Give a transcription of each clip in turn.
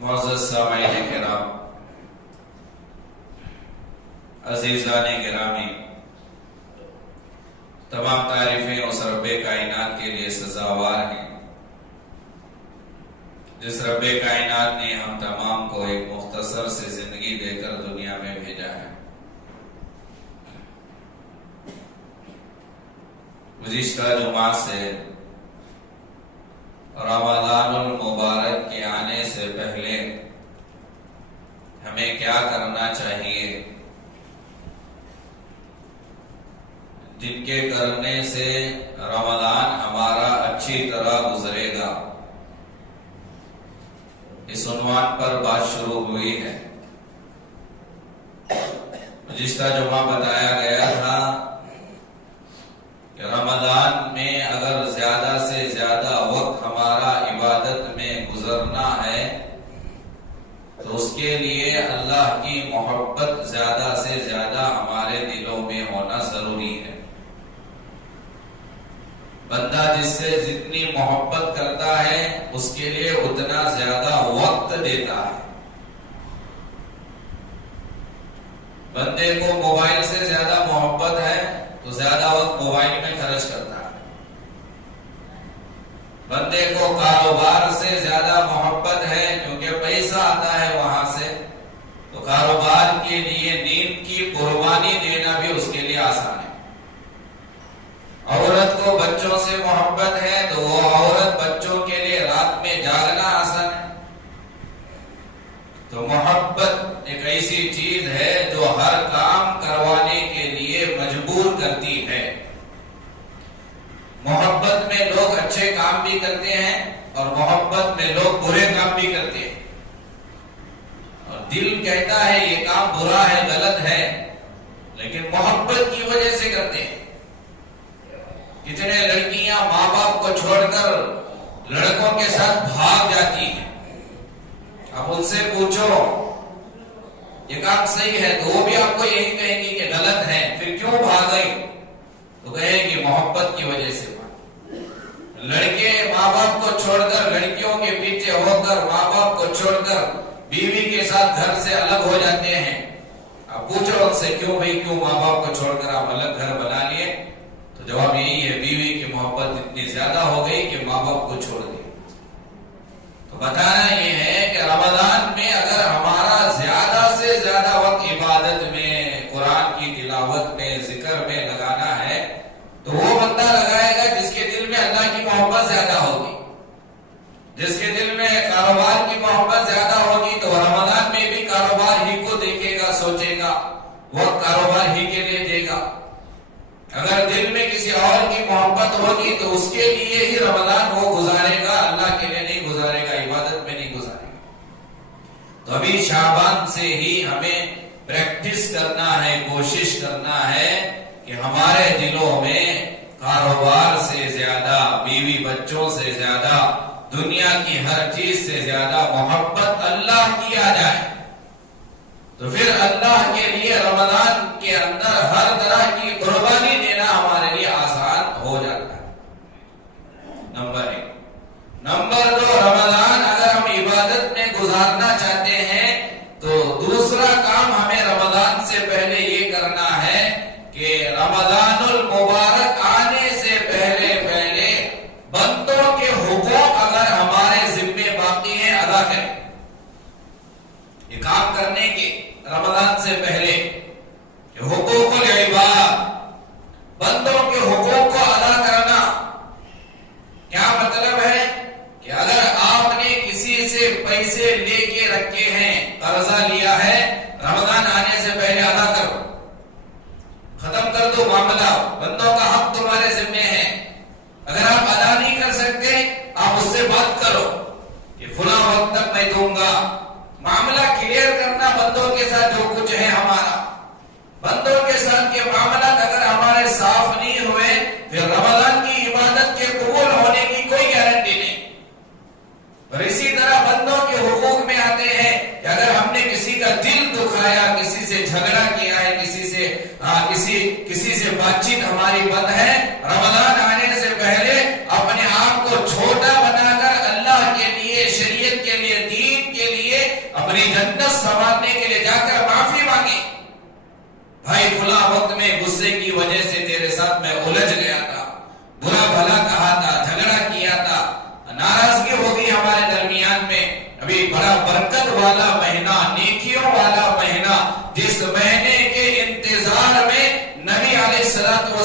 معزز سامعین کرام، عزیزان گرامی، تمام تعریفیں اس رب کائنات کے لیے سزاوار ہیں جس رب کائنات نے ہم تمام کو ایک مختصر سے زندگی دے کر دنیا میں بھیجا ہے۔ گزشتہ جمعہ سے رمضان المبارک کے آنے سے پہلے ہمیں کیا کرنا چاہیے، جن کے کرنے سے رمضان ہمارا اچھی طرح گزرے گا، اس عنوان پر بات شروع ہوئی ہے۔ گزشتہ جمعہ بتایا گیا تھا کہ رمضان میں اگر زیادہ سے زیادہ وقت ہمارا عبادت میں گزرنا ہے تو اس کے لیے اللہ کی محبت زیادہ سے زیادہ ہمارے دلوں میں ہونا ضروری ہے۔ بندہ جس سے جتنی محبت کرتا ہے اس کے لیے اتنا زیادہ وقت دیتا ہے۔ بندے کو موبائل سے زیادہ محبت ہے تو زیادہ وقت موبائل میں خرچ کرتا ہے۔ بندے کو کاروبار سے زیادہ محبت ہے کیونکہ پیسہ آتا ہے وہاں سے، تو کاروبار کے لیے نیند کی قربانی دینا بھی اس کے لیے آسان ہے۔ عورت کو بچوں سے محبت ہے تو وہ عورت بچوں کے لیے رات میں جاگنا آسان ہے۔ تو محبت ایک ایسی چیز ہے جو ہر کام کروانے کے لیے مجبور کرتی ہے۔ محبت میں لوگ اچھے کام بھی کرتے ہیں اور محبت میں لوگ برے کام بھی کرتے ہیں، اور دل کہتا ہے یہ کام برا ہے، غلط ہے، لیکن محبت کی وجہ سے کرتے ہیں۔ کتنے لڑکیاں ماں باپ کو چھوڑ کر لڑکوں کے ساتھ بھاگ جاتی ہیں، اب ان سے پوچھو یہ کام صحیح ہے تو وہ بھی آپ کو یہی کہیں گی کہ غلط ہے، پھر کیوں بھاگ گئی؟ تو کہیں گی محبت کی وجہ سے۔ لڑکے ماں باپ کو چھوڑ کر لڑکیوں کے پیچھے ہو کر ماں باپ کو چھوڑ کر بیوی کے ساتھ گھر سے الگ ہو جاتے ہیں، اب پوچھو ان سے کیوں بھائی، کیوں ماں باپ کو چھوڑ کر آپ الگ گھر بنا لیے؟ تو جواب یہی ہے، بیوی کی محبت اتنی زیادہ ہو گئی کہ ماں باپ کو چھوڑ دی۔ تو بتانا یہ ہے کہ رمضان میں اگر ہمارا زیادہ سے زیادہ وقت عبادت میں، قرآن کی تلاوت میں، ذکر میں لگانا ہے تو وہ بندہ لگائے گا جس کے دل میں اللہ کی محبت زیادہ ہوگی۔ جس کے دل میں کاروبار کی محبت زیادہ ہوگی تو رمضان میں بھی کاروبار ہی کو دیکھے گا، سوچے گا، وقت کاروبار ہی کے لیے دے گا۔ اگر دل میں کسی اور کی محبت ہوگی تو اس کے لیے ہی رمضان وہ گزارے گا، اللہ کے لیے نہیں گزارے گا، عبادت میں نہیں گزارے گا۔ تو ابھی شعبان سے ہی ہمیں پریکٹس کرنا ہے، کوشش کرنا ہے کہ ہمارے دلوں میں کاروبار سے زیادہ، بیوی بچوں سے زیادہ، دنیا کی ہر چیز سے زیادہ محبت اللہ کی آ جائے، تو پھر اللہ کے لیے رمضان کے اندر ہر طرح کی قربانی دینا ہمارے لیے آسان ہو جاتا ہے۔ نمبر 1۔ نمبر 2، رمضان اگر ہم عبادت میں گزارنا چاہتے ہیں تو دوسرا کام ہمیں رمضان سے پہلے یہ کرنا ہے کہ رمضان المبارک آنے سے پہلے بندوں کے حقوق اگر ہمارے ذمے باقی ہیں ادا کریں۔ یہ کام کرنے کے رمضان سے پہلے کہ حقوق العباد، بندوں کے حقوق کو ادا کرنا، کیا مطلب ہے کہ اگر آپ نے کسی سے پیسے لے کے رکھے ہیں، قرضہ لیا ہے، رمضان آنے سے پہلے ادا کرو، ختم کر دو معاملہ، بندوں کا حق تمہارے ذمے ہے۔ اگر آپ ادا نہیں کر سکتے آپ اس سے بات کرو کہ فلاں وقت تک میں دوں گا، معاملہ کلیئر کرنا بندوں کے ساتھ جو کچھ ہے ہمارا۔ بندوں کے ساتھ کے معاملات اگر ہمارے صاف نہیں ہوئے پھر رمضان کی عبادت کے قبول ہونے کی کوئی گارنٹی نہیں۔ اور اسی طرح بندوں کے حقوق میں آتے ہیں کہ اگر ہم نے کسی کا دل دکھایا، کسی سے جھگڑا کیا ہے، کسی سے بات چیت ہماری بند ہے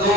2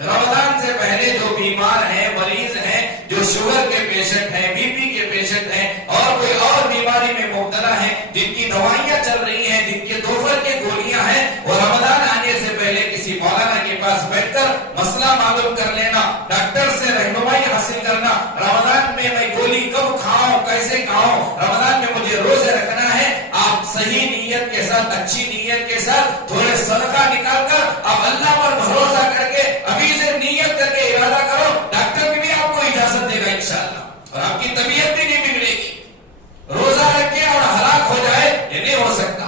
رمضان سے پہلے جو بیمار ہیں، مریض ہیں، جو شوگر کے پیشنٹ ہیں، بی پی کے پیشنٹ ہیں اور کوئی اور بیماری میں مبتلا ہیں، جن کی دوائیاں چل رہی ہیں، جن کے دوفر کے گولیاں ہیں، وہ رمضان آنے سے پہلے کسی مولانا کے پاس بیٹھ کر مسئلہ معلوم کر لینا، ڈاکٹر سے رہنمائی حاصل کرنا، رمضان میں میں گولی کب کھاؤں، کیسے کھاؤں، رمضان میں مجھے روزے رکھنا ہے۔ آپ صحیح نیت کے ساتھ، اچھی نیت کے ساتھ تھوڑے صدقہ نکال کر آپ اللہ پر بھروسہ کر کے ابھی سے نیت کر کے ارادہ کرو، ڈاکٹر بھی آپ کو اجازت دے گا انشاءاللہ، اور آپ کی طبیعت بھی نہیں بگڑے گی۔ روزہ رکھے اور ہلاک ہو جائے یہ نہیں ہو سکتا۔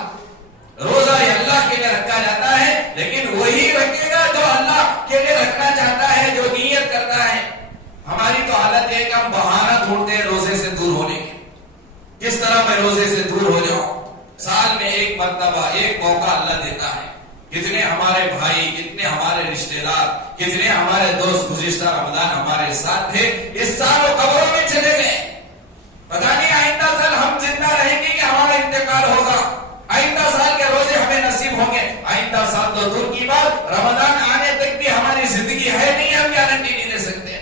روزہ یہ اللہ کے لیے رکھا جاتا ہے، لیکن وہی رکھے گا جو اللہ کے لیے رکھنا چاہتا ہے، جو نیت کرتا ہے۔ ہماری تو حالت ہے کہ ہم بہانہ ڈھونڈتے ہیں روزے سے دور ہونے کے، کس طرح میں روزے سے دور ہو جاؤں۔ سال میں ایک مرتبہ ایک موقع اللہ دیتا ہے۔ کتنے ہمارے بھائی، کتنے ہمارے رشتے دار، کتنے ہمارے دوست گزشتہ رمضان ہمارے ساتھ تھے، اس سال وہ قبروں میں چلے گئے۔ پتہ نہیں آئندہ سال ہم زندہ رہیں گے کہ ہمارا انتقال ہوگا، آئندہ سال کے روزے ہمیں نصیب ہوں گے۔ آئندہ سال تو دور کی بات، رمضان آنے تک بھی ہماری زندگی ہے نہیں، ہم گارنٹی نہیں دے سکتے۔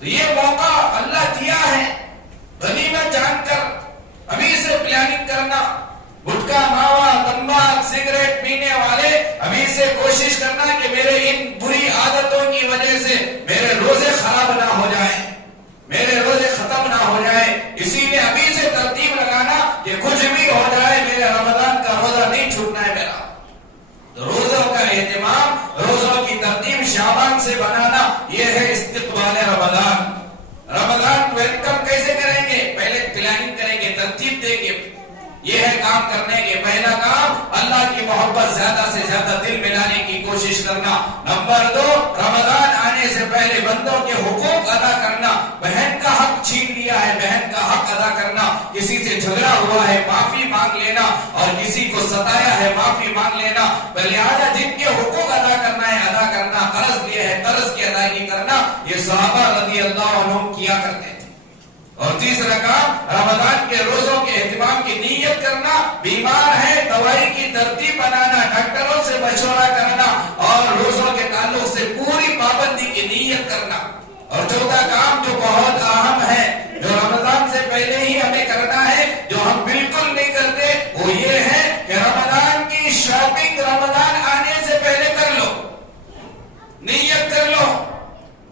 تو یہ موقع اللہ دیا ہے، غنیمت جان کر ابھی سے پلاننگ کرنا۔ گٹکا، ماوا، تمباک، سگریٹ پینے والے ابھی سے کوشش کرنا کہ میرے ان بری عادتوں کی وجہ سے میرے روزے خراب نہ ہو جائیں، میرے روزے ختم نہ ہو جائیں۔ اسی لیے ابھی سے ترتیب لگانا کہ کچھ بھی ہو جائے میرے رمضان کا روزہ نہیں چھوٹنا ہے میرا۔ روزوں کا اہتمام، روزوں کی ترتیب شعبان سے بنانا، یہ ہے استقبال رمضان۔ رمضان ویلکم کیسے کریں گے؟ پہلے پلاننگ کریں گے، ترتیب دیں گے۔ یہ ہے کام کرنے کے پہلا کام، اللہ کی محبت زیادہ سے زیادہ دل میں لانے کی کوشش کرنا۔ نمبر 2، رمضان آنے سے پہلے بندوں کے حقوق ادا کرنا۔ بہن کا حق چھین لیا ہے، بہن کا حق ادا کرنا۔ کسی سے جھگڑا ہوا ہے معافی مانگ لینا، اور کسی کو ستایا ہے معافی مانگ لینا۔ لہٰذا جن کے حقوق ادا کرنا ہے ادا کرنا، قرض لیے ہے قرض کی ادائیگی کرنا، یہ صحابہ رضی اللہ عنہم کیا کرتے تھے۔ اور تیسرا کام، رمضان کے روزوں کے اہتمام کی نیت کرنا، بیمار ہے دوائی کی ترتیب بنانا، ڈاکٹروں سے مشورہ کرنا، اور روزوں کے تعلق سے پوری پابندی کی نیت کرنا۔ اور چوتھا کام جو بہت اہم ہے، جو رمضان سے پہلے ہی ہمیں کرنا ہے، جو ہم بالکل نہیں کرتے، وہ یہ ہے کہ رمضان کی شاپنگ رمضان آنے سے پہلے کر لو، نیت کر لو۔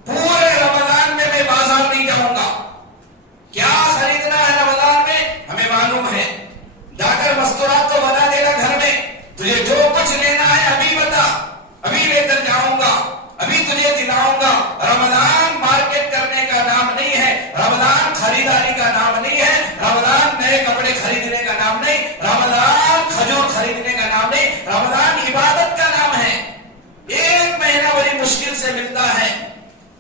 پورے رمضان میں میں بازار نہیں جاؤں گا، کیا خریدنا ہے رمضان میں ہمیں معلوم ہے، جا کر مستورات تو بنا دینا گھر میں، تجھے جو کچھ لینا ہے ابھی بتا، ابھی لے کر جاؤں گا، ابھی تجھے دلاؤں گا۔ رمضان مارکیٹ کرنے کا نام نہیں ہے، رمضان خریداری کا نام نہیں ہے، رمضان نئے کپڑے خریدنے کا نام نہیں، رمضان کھجور خریدنے کا نام نہیں، رمضان عبادت کا نام ہے۔ ایک مہینہ بڑی مشکل سے ملتا ہے،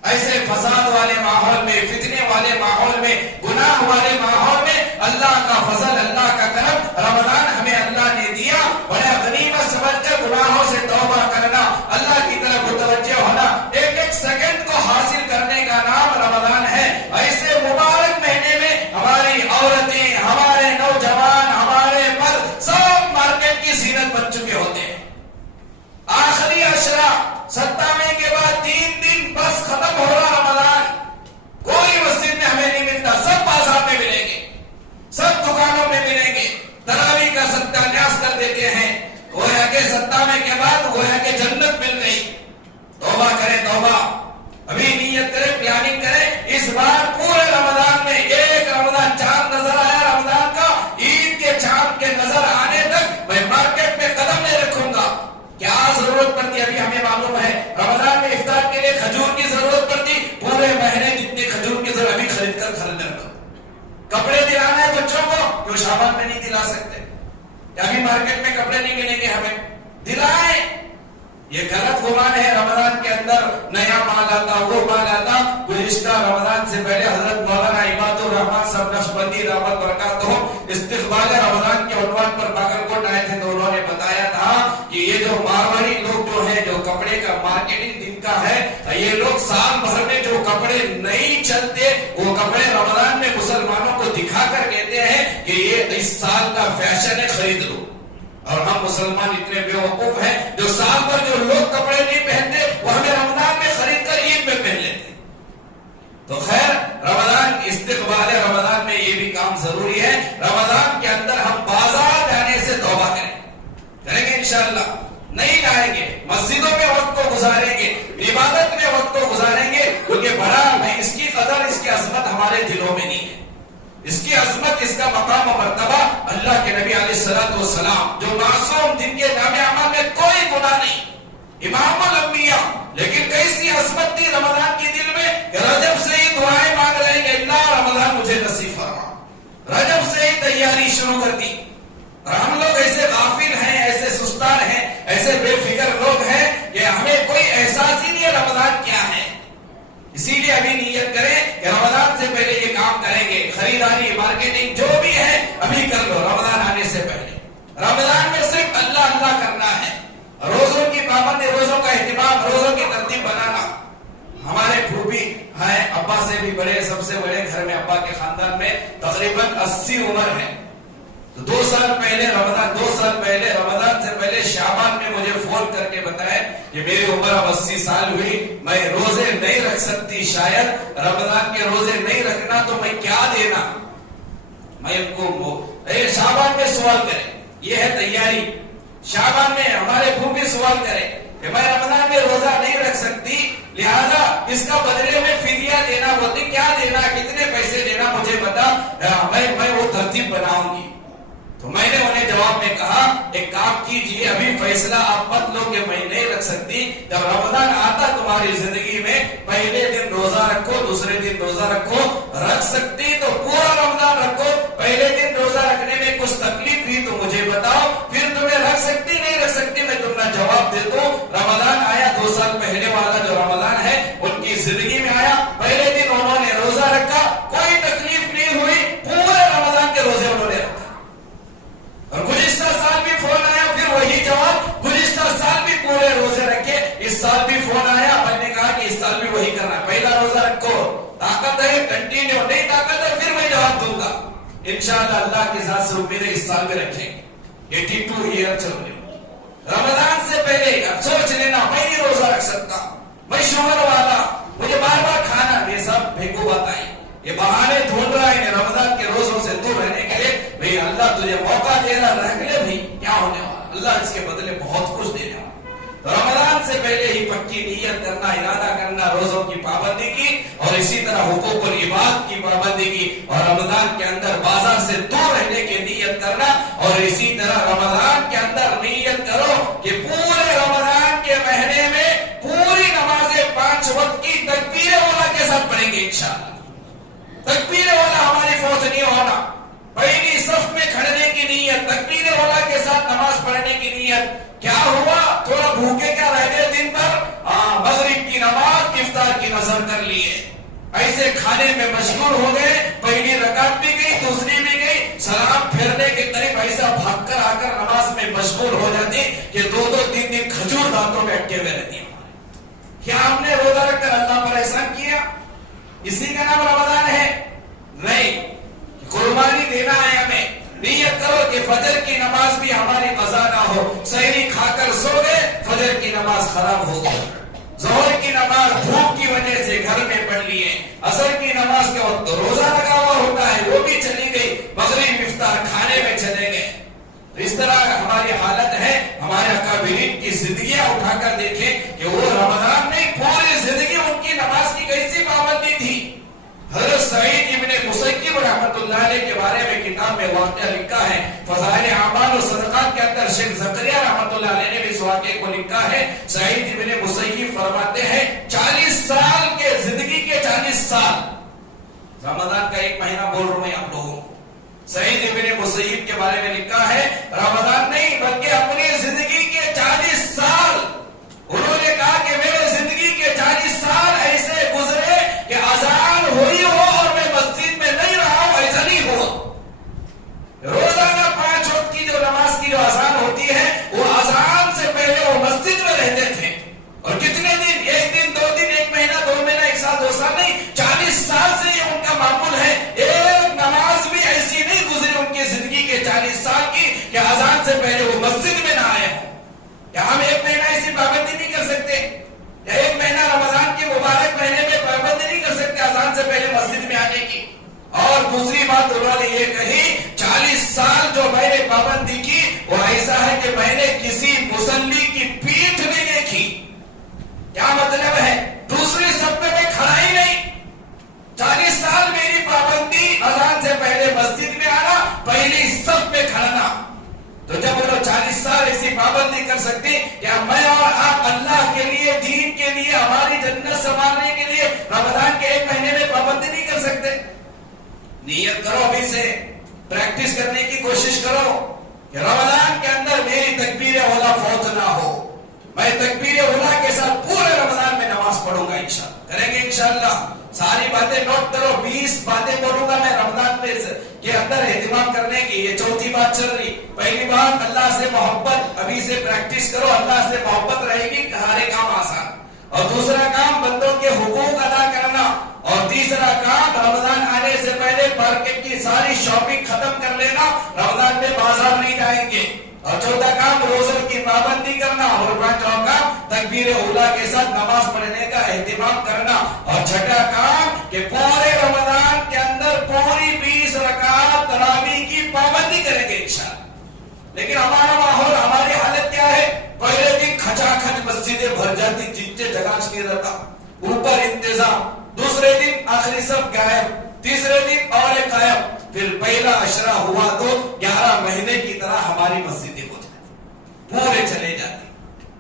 ایسے فساد والے ماحول میں، فتنے والے ماحول میں، گناہ والے ماحول میں اللہ کا فضل، اللہ کا کرم، رمضان ہمیں اللہ نے دیا، بڑا غنیمت سمجھ کر گناہوں سے توبہ کرنا، اللہ کی طرف متوجہ ہونا، ایک ایک سیکنڈ کو حاصل کرنے کا نام رمضان ہے۔ ایسے مبارک مہینے میں ہماری عورتیں، ہمارے نوجوان، ہمارے مرد سب مارکیٹ کی زینت بن چکے ہوتے ہیں۔ آخری عشرہ، 27 کے بعد 3 دن بس ختم ہو رہا رمضان، کوئی مسجد میں ہمیں نہیں ملتا، سب بازار میں ملیں گے، سب دکانوں میں ملیں گے، تراویح کا ستیاس کر دیتے ہیں۔ گویا کہ 27 کے بعد گویا کہ جنت مل گئی۔ توبہ کرے، توبہ ابھی نیت کرے، پلاننگ کرے۔ اس بار پورے رمضان میں ایک رمضان چاند نظر آیا رمضان کا، عید کے چاند کے نظر آنے تک میں مارکیٹ میں قدم نہیں رکھوں گا۔ کیا ضرورت پڑتی ابھی ہمیں معلوم ہے، رمضان میں افطار کے لیے کھجور کی ضرورت پڑتی، پورے مہینے جتنے کھجور کی ضرورت ابھی خرید کر گھر میں رکھو۔ کپڑے دلانا ہے بچوں کو، جو شعبان میں نہیں دلا سکتے، ابھی مارکیٹ میں کپڑے نہیں ملیں گے ہمیں، دلائیں۔ یہ غلط گمان ہے، رمضان کے اندر نیا مال آتا، وہ مال آتا۔ گزشتہ رمضان سے پہلے حضرت مولانا عباد الرحمان صاحب نقشبندی رحمت برکاتہ استقبال رمضان کے عنوان پر باگلکوٹ آئے تھے، تو انہوں نے بتایا تھا کہ یہ جو مارواڑی لوگ جو ہیں، جو کپڑے کا مارکیٹنگ جن کا ہے، یہ لوگ سال بھر میں جو کپڑے نہیں چلتے، وہ کپڑے رمضان میں مسلمانوں کو دکھا کر کہتے ہیں کہ یہ اس سال کا فیشن ہے، خرید لو۔ اور ہم مسلمان اتنے بیوقوف ہیں جو سال بھر جو لوگ کپڑے نہیں پہنتے وہ ہمیں رمضان میں آئیں گے, مسجدوں میں وقت کو گزاریں گے, عبادت میں وقت کو گزاریں گے, کیونکہ بڑا ہے اس کی قدر, اس کی عظمت ہمارے دلوں میں نہیں ہے. اس کی عظمت, اس کا مقام و مرتبہ اللہ کے نبی علیہ الصلوۃ والسلام جو معصوم, جن کے نام اعمال میں کوئی گناہ نہیں, امام الانبیاء, لیکن کیسی عظمت تھی رمضان کے دل میں کہ رجب سے ہی دعائیں مانگ رہے ہیں, اللہ رمضان مجھے نصیب فرما. رجب سے ہی تیاری شروع کر دی. اور ہم لوگ ایسے غافل ہیں, ایسے سستان ہیں, ایسے بے فکر لوگ ہیں کہ ہمیں کوئی احساس ہی نہیں ہے رمضان کیا ہے. اسی لیے ابھی نیت کریں کہ رمضان سے پہلے یہ کام کریں گے, خریداری, مارکیٹنگ جو بھی ہے ابھی کر لو رمضان آنے سے پہلے. رمضان میں صرف اللہ اللہ کرنا ہے, روزوں کی پابندی, روزوں کا اہتمام, روزوں کی ترتیب بنانا. ہمارے پھوپھی ہیں, ابا سے بھی بڑے, سب سے بڑے گھر میں, ابا کے خاندان میں تقریباً 80 عمر ہے. تو 2 سال پہلے رمضان سے پہلے شعبان میں مجھے فون کر کے بتائے کہ میری عمر اب 80 سال ہوئی, میں روزے نہیں رکھ سکتی, شاید رمضان کے روزے نہیں رکھنا تو میں کیا دینا. میں ان کو شعبان میں سوال کریں, یہ ہے تیاری. شعبان میں ہمارے پھوپھی سوال کرے کہ میں رمضان میں روزہ نہیں رکھ سکتی, لہذا اس کا بدلے میں فدیہ دینا ہوتی, کیا دینا, کتنے پیسے دینا مجھے بتا, میں وہ ترتیب بناؤں گی. تو میں نے انہیں جواب میں کہا ایک کام کیجئے, ابھی فیصلہ آپ مت لو کہ میں نہیں رکھ سکتی. جب رمضان آتا تمہاری زندگی میں, پہلے دن روزہ رکھو, دوسرے دن روزہ رکھو, رکھ سکتی تو پورا رمضان رکھو. پہلے دن روزہ رکھنے میں کچھ تکلیف ہوئی تو مجھے بتاؤ, پھر تمہیں رکھ سکتی نہیں رکھ سکتی میں تمہیں جواب دے دوں. رمضان آیا 2 سال پہلے والا جو رمضان ہے ان کی زندگی میں آیا, پہلے دن انہوں نے روزہ رکھا, کوئی تکلیف نہیں ہوئی, پورے رمضان کے روزے انہوں نے رکھا. اور گزشتہ سال بھی فون آیا, پھر وہی جواب, گزشتہ سال بھی پورے روزے رکھے, اس سال بھی فون آیا, میں نے کہا کہ اس سال بھی وہی کرنا ہے, پہلا روزہ رکھو, طاقت ہے کنٹینیو, نہیں طاقت ہے پھر میں جواب دوں گا. انشاءاللہ اللہ کی ذات سے امید ہے اس سال بھی رکھیں گے. 82 ایئر چل رہے رمضان سے پہلے. اب سوچ لینا میں نہیں روزہ رکھ سکتا, میں شوگر والا, مجھے بار بار کھانا, یہ سب بھیگو بات آئی, یہ بہانے ڈھونڈ رہا ہے رمضان کے روزوں سے دور رہنے کے لیے. بھئی اللہ تجھے موقع دے رہا, رکھ لے بھئی, کیا ہونے والا, اللہ اس کے بدلے بہت کچھ دے رہا. رمضان سے پہلے ہی پکی نیت کرنا, ارادہ کرنا روزوں کی پابندی کی, اور اسی طرح حقوق العباد کی پابندی کی, اور رمضان کے اندر بازار سے دور رہنے کی نیت کرنا, اور اسی طرح رمضان کے اندر نیت کرو کہ پورے رمضان کے مہینے میں پوری نمازیں 5 وقت کی تکبیر اولا کے ساتھ پڑھیں گے انشاءاللہ. تکبیر اولا ہماری فوج نہیں ہونا, پہلی صف میں کھڑنے کی نیت, تکبیر اولا کے ساتھ نماز پڑھنے کی نیت. کیا ہوا, تھوڑا بھوکے کیا رہ گئے دن پر, مغرب کی نماز, افطار کی نظر کر لیے, ایسے کھانے میں مشغول ہو گئے, پہلی رکعت بھی گئی, دوسری بھی گئی, سلام پھیرنے کے قریب ایسا بھاگ کر آ کر نماز میں مشغول ہو جاتی کہ 2-3 دن کھجور دانتوں میں اٹکے ہوئے رہتی. کیا ہم نے روزہ رکھ کر اللہ پر احسان کیا؟ اسی کا نام رمضان ہے؟ نہیں, قربانی دینا ہے ہمیں. نیت کرو کہ فجر کی نماز بھی ہماری قضا نہ ہو, سحری کھا کر سو گئے, فجر کی نماز خراب ہو گئی, ظہر کی نماز بھوک کی وجہ سے گھر میں پڑھ لیے, عصر کی نماز کے وقت روزہ لگا ہوا ہوتا ہے وہ بھی چلی گئی, مغرب افطار کھانے میں چلے گئے. اس طرح ہماری حالت ہے. ہمارے اکابرین کی زندگیاں اٹھا کر دیکھیں کہ وہ رمضان میں پوری زندگی ان کی نماز کی کیسی پابندی تھی. حضرت سعید ابن مسیب رحمۃ اللہ علیہ کے بارے میں کتاب میں واقعہ لکھا ہے, فضائل اعمال و صدقات کے اندر شیخ زکریا رحمۃ اللہ علیہ نے بھی اس واقعے کو لکھا ہے. سعید ابن مسیب فرماتے ہیں 40 سال کے زندگی کے 40 سال, رمضان کا 1 مہینہ بول رہا ہوں میں آپ لوگوں کو. سعید ابن مسیب کے بارے میں لکھا ہے رمضان نہیں بلکہ اپنی زندگی کے 40 سال, انہوں نے کہا کہ میرے زندگی کے 40 سال ایسے گزرے کہ اذان ہوئی ہو اور میں مسجد میں نہیں رہا ہوں, ایسا نہیں ہوا. روزانہ 5 وقت کی جو نماز کی جو اذان ہوتی ہے وہ اذان سے پہلے وہ مسجد میں رہتے تھے. اور کتنے دن, 1 دن 2 دن, 1 مہینہ 2 مہینہ, 1 سال 2 سال نہیں, 40 سال سے یہ ان کا معمول ہے. ایک نماز بھی ایسی نہیں گزری ان کی زندگی کے 40 سال کی کہ اذان سے پہلے وہ مسجد میں نہ آئے ہوں. کیا ہم 1 مہینہ ایسی پابندی نہیں کر سکتے؟ یا 1 مہینہ رمضان کے مبارک مہینے میں پابندی نہیں کر سکتے اذان سے پہلے مسجد میں آنے کی؟ اور دوسری بات انہوں نے یہ کہی 40 سال جو میں نے پابندی کی وہ ایسا ہے کہ میں نے کسی مصلی کی پیٹھ مسجد میں آنا، پہلی صف میں کھڑنا. تو جب وہ لوگ 40 سال ایسی پابندی کر سکتے، کیا میں اور آپ اللہ کے لیے، دین کے لیے، ہماری جنت سنوارنے کے لیے رمضان کے 1 مہینے میں پابندی نہیں کر سکتے؟ نیت کرو، ابھی سے پریکٹس کرنے کی کوشش کرو کہ رمضان کے اندر میری تکبیر اولا فوت نہ ہو. میں تکبیر اولا کے ساتھ پورے رمضان میں نماز پڑھوں گا انشاءاللہ. کریں گے انشاءاللہ. ساری باتیں نوٹ کرو، 20 باتیں بولوں گا میں رمضان میں کے اندر اہتمام کرنے کی. یہ چوتھی بات چل رہی. پہلی بات اللہ سے محبت، ابھی سے پریکٹس کرو. اللہ سے محبت رہے گی سارے کام آسان. اور دوسرا کام بندوں کے حقوق ادا کرنا. اور تیسرا کام رمضان آنے سے پہلے مارکیٹ کی ساری شاپنگ ختم کر لینا، رمضان میں بازار نہیں جائیں گے. اور چوتھا کام روزہ کی پابندی کرنا. اور پانچواں کام تکبیر اولا کے ساتھ نماز پڑھنے کا اہتمام کرنا. اور چھٹا کام کہ پورے رمضان کے اندر پوری 20 رکعت تراویح کی پابندی کریں گے انشاءاللہ. لیکن ہمارا ماحول، ہماری حالت کیا ہے؟ پہلے دن کھچا کھچ مسجدیں بھر جاتی، جتنے جگہ نہیں رہتا، اوپر انتظام. دوسرے دن آخری سب غائب، تیسرے دن اور ایک غائب. پھر پہلا عشرہ ہوا تو 11 مہینے کی طرح ہماری مسجدیں ہو جاتی، پورے چلے جاتے.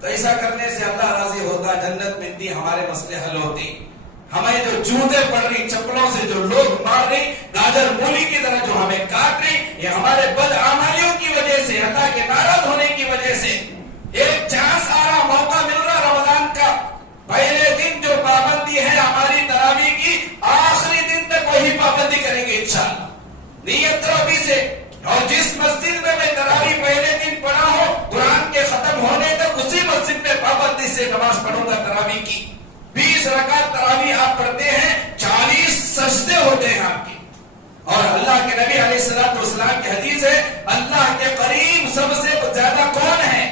تو ایسا کرنے سے اللہ راضی ہوتا، جنت ملتی، ہمارے مسئلے حل ہوتے. ہمیں جو جوتے پڑ رہی، چپلوں سے جو لوگ مار رہی، گاجر مولی کی طرح جو ہمیں کاٹ رہی، یہ ہمارے بدعمالیوں کی وجہ سے، اللہ کے ناراض ہونے کی وجہ سے. ایک چانس آ رہا، موقع مل رہا رمضان کا. پہلے دن جو پابندی ہے ہماری تراویح کی، آخری دن تک وہی پابندی کریں گے انشاءاللہ. نیت کرو ابھی سے. اور جس مسجد میں تراویح پہلے دن پڑھا ہو، قرآن کے ختم ہونے تک اسی مسجد میں پابندی سے نماز پڑھوں گا تراویح کی. 20 رکعت تراویح آپ پڑھتے ہیں، 40 سجدے ہوتے ہیں آپ کے. اور اللہ کے نبی علیہ الصلوۃ والسلام کی حدیث ہے، اللہ کے قریب سب سے زیادہ کون ہے؟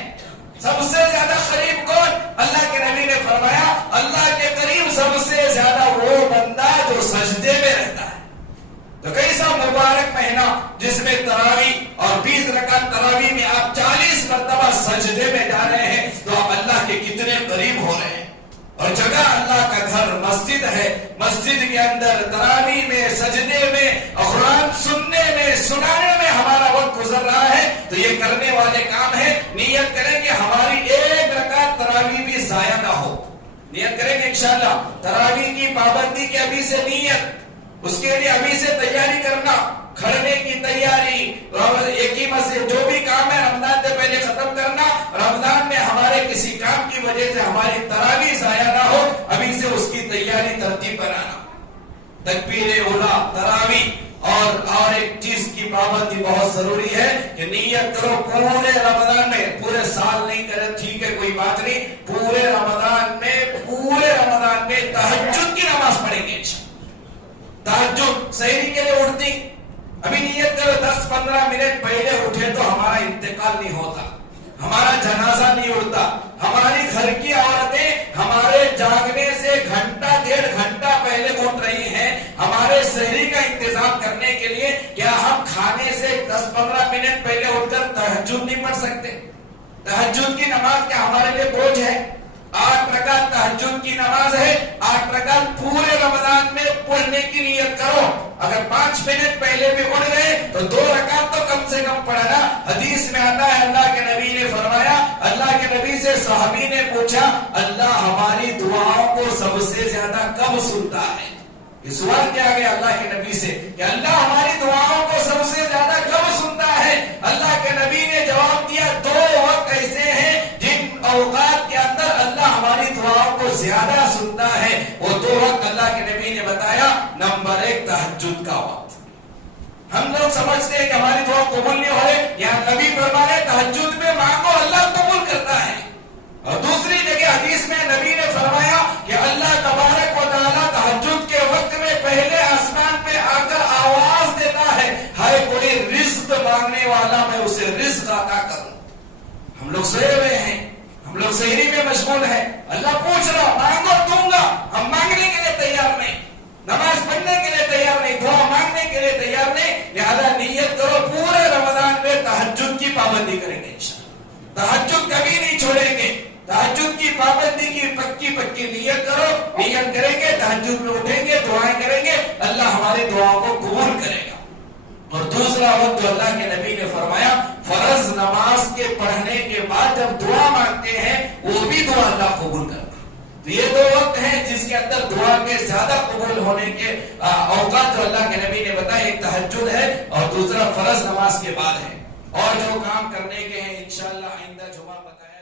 سب سے زیادہ قریب کون؟ اللہ کے نبی نے فرمایا، اللہ کے قریب سب سے زیادہ وہ بندہ جو سجدے میں رہتا ہے. تو کیسا مبارک مہینہ جس میں تراویح اور 20 رکعت تراویح میں آپ 40 مرتبہ سجدے میں جا رہے ہیں، تو آپ اللہ کے کتنے قریب ہو رہے ہیں. اور جگہ اللہ کا گھر مسجد ہے، مسجد کے اندر تراویح میں، سجدے میں، قرآن سننے میں، سنانے میں ہمارا وقت گزر رہا ہے. تو یہ کرنے والے کام ہے. نیت کریں کہ ہماری 1 رکعت تراویح بھی ضائع نہ ہو. نیت کریں گے انشاءاللہ. تراویح کی پابندی کی ابھی سے نیت، اس کے لیے ابھی سے تیاری کرنا، کھڑنے کی تیاری. ایک ہی مسجد جو بھی کام ہے رمضان سے پہلے ختم کرنا. رمضان میں ہمارے کسی کام کی وجہ سے ہماری تراویح ضائع نہ ہو، ابھی سے اس کی تیاری ترتیب بنانا. تکبیر اولا، تراویح. اور ایک چیز کی پابندی بہت ضروری ہے کہ نیت کرو پورے رمضان میں، پورے سال نہیں کرے ٹھیک ہے کوئی بات نہیں، پورے رمضان میں تہجد کی نماز پڑھیں گے. تہجد سحری کے لیے اٹھتی، ابھی نیت کرو 10-15 منٹ پہلے اٹھے تو ہمارا انتقال نہیں ہوتا، ہمارا جنازہ نہیں اٹھتا. ہماری گھر کی عورتیں ہمارے جاگنے سے 1-1.5 گھنٹہ پہلے اٹھ رہی ہیں ہمارے سحری کا انتظام کرنے کے لیے. کیا ہم کھانے سے 10-15 منٹ پہلے اٹھ کر تہجد نہیں پڑھ سکتے؟ تہجد کی نماز کیا ہمارے لیے بوجھ ہے؟ 8 رکعت تہجد کی نماز ہے. 8 رکعت پورے رمضان میں پڑھنے کی نیت کرو. اگر 5 منٹ پہلے بھی اٹھ گئے تو 2 رکعت تو کم سے کم پڑھنا. حدیث میں آتا ہے اللہ کے نبی نے فرمایا، اللہ کے نبی سے صحابی نے پوچھا، اللہ ہماری دعاؤں کو سب سے زیادہ کب سنتا ہے؟ یہ سوال کیا گیا اللہ کے نبی سے کہ اللہ ہماری دعاؤں کو سب سے زیادہ کب سنتا ہے؟ اللہ کے نبی نے جواب دیا، 2 وقت ایسے ہیں جن اوقات کے اندر اللہ ہماری دعاؤں کو زیادہ سنتا ہے. وہ 2 وقت اللہ کے نبی نے بتایا. نمبر 1 تہجد کا وقت. ہم لوگ سمجھتے ہیں کہ ہماری دعا قبول نہیں ہو رہے، یہاں نبی فرمانے تہجد میں مانگو اللہ قبول کرتا ہے. اور دوسری جگہ حدیث میں نبی نے فرمایا کہ اللہ تبارک و تعالیٰ تہجد کے وقت میں پہلے آسمان پہ آ کر آواز دیتا ہے، ہائے کوئی رزق مانگنے والا میں اسے رزق عطا کروں. ہم لوگ سوئے ہوئے ہیں، ہم لوگ سحری میں مشغول ہیں. اللہ پوچھ رہا مانگو دوں گا، ہم مانگنے کے لیے تیار نہیں، نماز پڑھنے کے لیے تیار نہیں، دعا مانگنے کے لیے تیار نہیں. لہذا نیت کرو پورے رمضان میں تہجد کی پابندی کریں گے انشاءاللہ. تہجد کبھی نہیں چھوڑیں گے. تہجد کی پابندی کی پکی نیت کرو. نیت کریں گے، تہجد میں اٹھیں گے، دعائیں کریں گے، اللہ ہماری دعاؤں کو قبول کرے گا. اور دوسرا وقت جو اللہ کے نبی نے فرمایا فرض نماز کے پڑھنے کے بعد جب دعا مانگتے ہیں وہ بھی دعا اللہ قبول کرتا. تو یہ دو وقت ہیں جس کے اندر دعا کے زیادہ قبول ہونے کے اوقات جو اللہ کے نبی نے بتایا، ایک تہجد ہے اور دوسرا فرض نماز کے بعد ہے. اور جو کام کرنے کے ہیں انشاءاللہ آئندہ جمعہ بتایا.